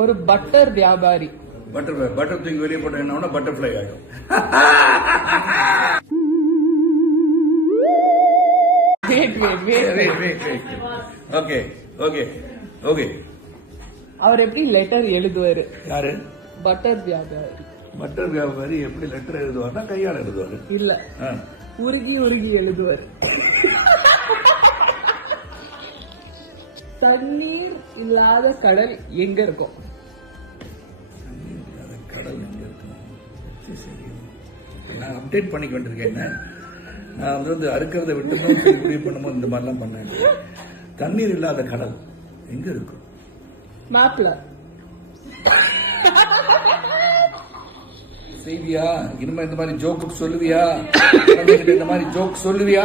ஒரு பட்டர் வியாபாரி. பட்டர் தூக்கி வெளியே போட்ட என்ன பட்டர்ஃபிளை ஆகும். Okay okay okay. அவர் எப்படி லெட்டர் எழுதுவாரு? யாரு? பட்டர் வியாபாரி. பட்டர் வியாபாரி எப்படி லெட்டர் எழுதுவார்னா கையால் எழுதுவாரு. இல்ல, உருகி உருகி எழுதுவாரு. தண்ணீர் இல்லாத கடல் எங்க இருக்கும்? தண்ணீர் இல்லாத கடல் எங்க இருக்கும்? நான் அப்டேட் பண்ணிக்க வேண்டியிருக்கேன். நான் வந்து அறுக்கிறத விட்டு முடிவு பண்ணும்போது இந்த மாதிரிலாம் பண்ணேன். தண்ணீர் இல்லாத கடல் எங்க இருக்கும்? மேப்ல. செய்வியா? இனிமே இந்த மாதிரி ஜோக்கு சொல்லுவியா? இந்த மாதிரி ஜோக் சொல்லுவியா?